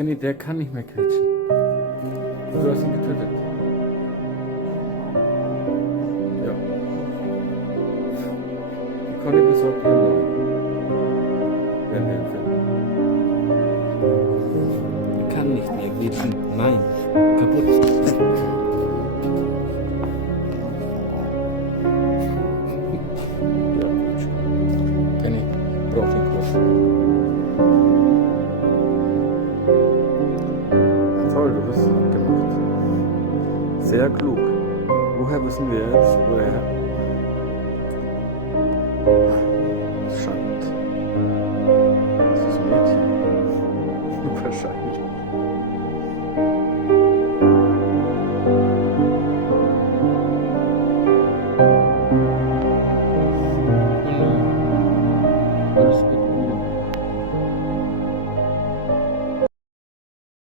Kenny, der kann nicht mehr quietschen. Du hast ihn getötet. Ja. Die Conny besorgt ihren neuen. Wenn wir ihn finden. Er kann nicht mehr quietschen. Nein, kaputt. Ja, quietschen. Kenny, braucht den Kurs. Toll, du hast es gemacht. Sehr klug. Woher wissen wir jetzt, wo er... Schand. Das ist ein Mädchen. Wahrscheinlich.